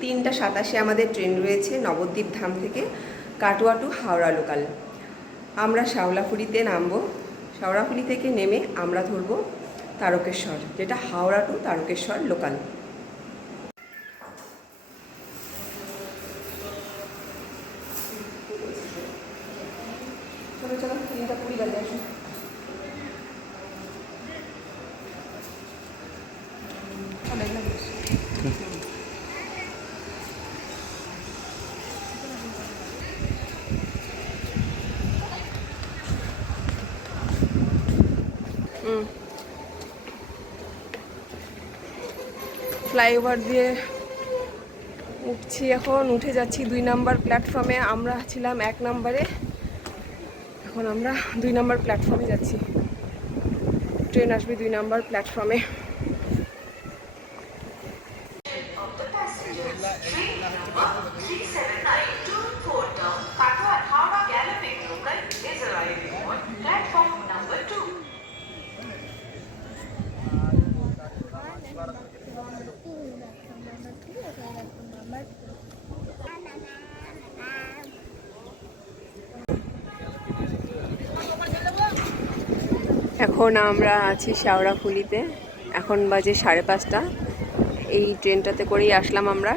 3:87 আমাদের ট্রেন রয়েছে নবদ্বীপ ধাম থেকে কাটোয়া টু হাওড়া লোকাল। আমরা শাওলাফুলিতে নামবো। শাওলাফুলি থেকে নেমে আমরা ধরবো তারকেশ্বর, যেটা হাওড়া টু তারকেশ্বর লোকাল। চলো চলো 3:20 বাজে আসুন। ফ্লাইওভার দিয়ে উঠছি, এখন উঠে যাচ্ছি 2 নম্বর প্ল্যাটফর্মে। আমরা ছিলাম 1 নম্বরে, এখন আমরা 2 নম্বর প্ল্যাটফর্মে যাচ্ছি। ট্রেন আসবে 2 নম্বর প্ল্যাটফর্মে। এখন আমরা আছি শাওলাফুলিতে, এখন বাজে 5:30। এই ট্রেনটাতে করেই আসলাম আমরা।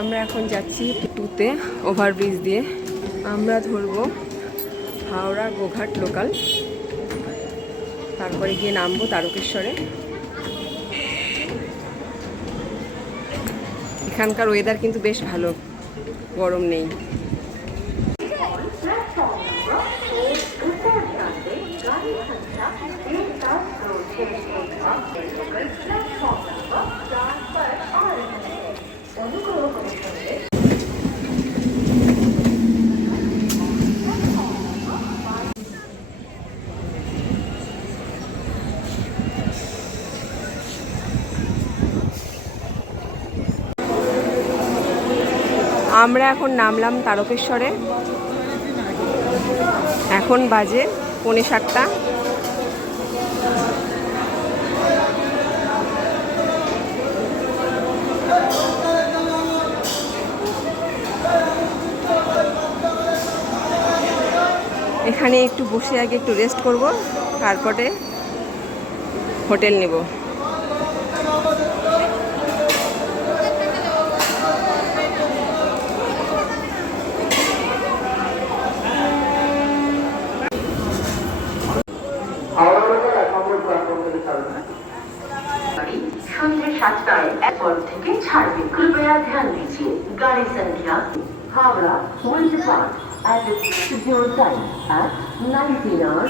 আমরা এখন যাচ্ছি 2তে ওভারব্রিজ দিয়ে। আমরা ধরবো হাওড়া গোঘাট লোকাল, তারপরে গিয়ে নামবো তারকেশ্বরে। এখানকার ওয়েদার কিন্তু বেশ ভালো, গরম নেই। আমরা এখন নামলাম তারকেশ্বরে। এখন বাজে 7:45। এখানে একটু বসে আগে একটু রেস্ট করব, তারপরে হোটেল নেব। संध्या 7टाয় एयरपोर्ट থেকে ছাড়বে। कृपया ध्यान दीजिए गाड़ी संख्या Howrah will depart at its scheduled time at 19:00.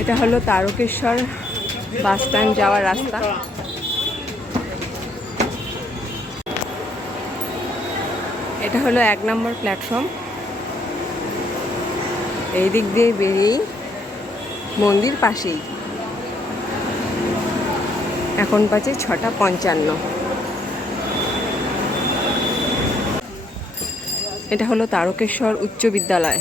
এটা হলো তারকেশ্বর বাস স্ট্যান্ড যাওয়ার রাস্তা। এটা হলো 1 নম্বর প্ল্যাটফর্ম। এই দিক দিয়ে বেরিয়েই মন্দির পাশেই। এখন বাজে 6:55। এটা হলো তারকেশ্বর উচ্চ বিদ্যালয়।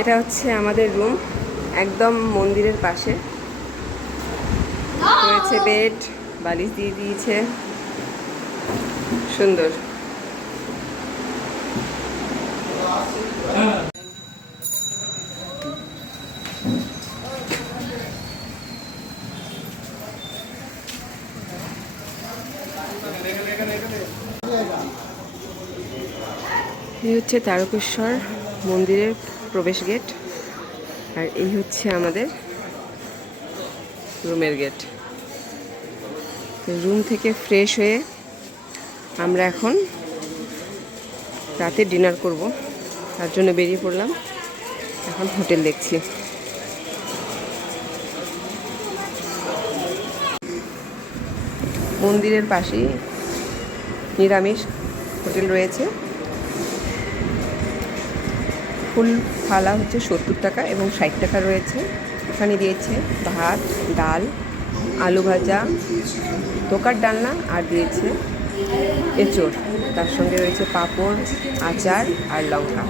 এটা হচ্ছে আমাদের রুম, একদম মন্দিরের পাশে রয়েছে বেড, বালিশ দিয়ে দিয়েছে, সুন্দর। এই হচ্ছে তারকেশ্বর মন্দিরের প্রবেশ গেট, আর এই হচ্ছে আমাদের রুমের গেট। তো রুম থেকে ফ্রেশ হয়ে আমরা এখন রাতে ডিনার করব, তার জন্য বেরিয়ে পড়লাম। এখন হোটেল দেখছি। মন্দিরের পাশেই নিরামিষ হোটেল রয়েছে। ফুল থালা হচ্ছে 70 টাকা এবং 60 টাকা রয়েছে। এখানে দিয়েছে ভাত, ডাল, আলু ভাজা, দোকার ডালনা, আর দিয়েছে এঁচোড়, তার সঙ্গে রয়েছে পাঁপড়, আচার আর লঙ্কা।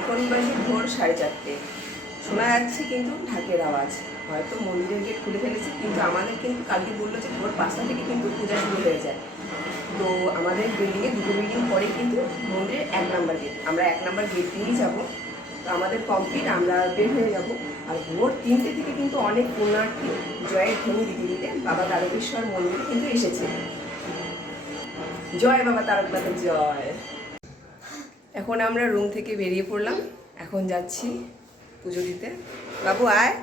এখন বাজে ভোর 4:30। শোনা যাচ্ছে কিন্তু ঢাকের আওয়াজ, হয়তো মন্দিরের গেট খুলে ফেলেছে, কিন্তু আমাদের কিন্তু কালকে বললো যে ভোর 5টা থেকে কিন্তু পূজা শুরু হয়ে যায়। তো আমাদের বিল্ডিংয়ে 2টো বিল্ডিং পরে কিন্তু মন্দিরের 1 নাম্বার গেট, আমরা 1 নাম্বার গেট দিয়েই যাবো। তো আমাদের কমপ্লিট, আমরা বের হয়ে যাব। আর ভোর 3টে থেকে কিন্তু অনেক পুণ্যার্থী জয়ের ধ্বনি দিতে দিতে বাবা তারকেশ্বর মন্দিরে কিন্তু এসেছে। জয় বাবা তারকনাথের জয়। এখন আমরা রুম থেকে বেরিয়ে পড়লাম, এখন যাচ্ছি পুজো দিতে। বাবু আয়।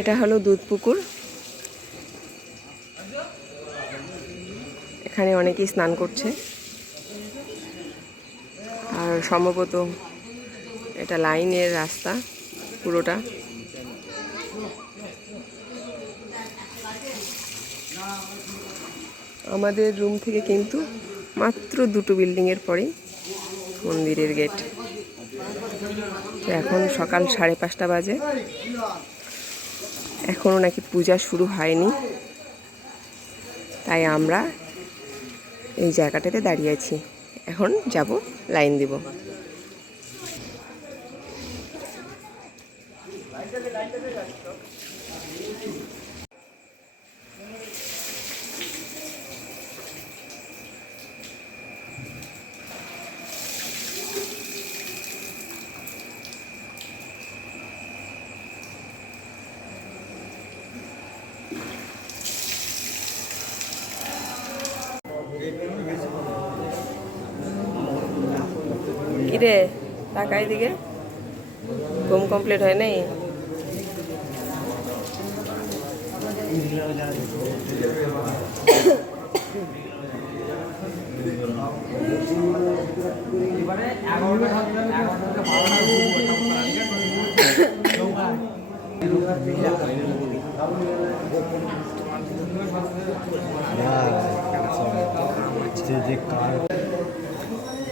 এটা হলো দুধ পুকুর, এখানে অনেকেই স্নান করছে। আর সম্ভবত এটা লাইনের রাস্তা পুরোটা। আমাদের রুম থেকে কিন্তু মাত্র 2টো বিল্ডিংয়ের পরেই মন্দিরের গেট। তো এখন সকাল 5:30 বাজে, এখনও নাকি পূজা শুরু হয়নি, তাই আমরা এই জায়গাটাতে দাঁড়িয়ে আছি। এখন যাব, লাইন দিব। কিরে তাকাই দিকে, ঘুম কমপ্লিট হয় নাই?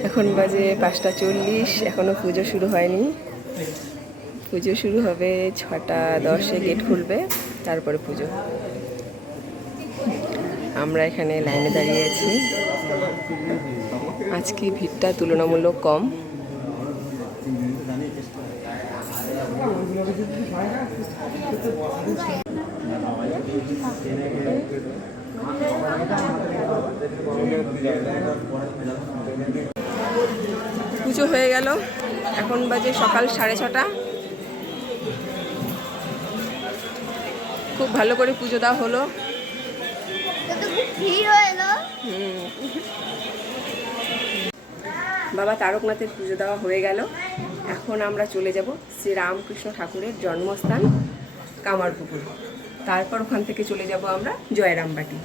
এখন বাজে 5:40, এখনো পুজো শুরু হয়নি। পুজো শুরু হবে 6:10-এ, গেট খুলবে, তারপরে পুজো। আমরা এখানে লাইনে দাঁড়িয়ে আছি। আজকে ভিড়টা তুলনামূলক কম। পুজো হয়ে গেল, এখন বাজে সকাল 6:30। খুব ভালো করে পুজো দেওয়া হলো। বাবা তারকনাথের পুজো দেওয়া হয়ে গেল। এখন আমরা চলে যাব শ্রী রামকৃষ্ণ ঠাকুরের জন্মস্থান কামারপুকুর। তারপর ওখান থেকে চলে যাব আমরা জয়রামবাটি।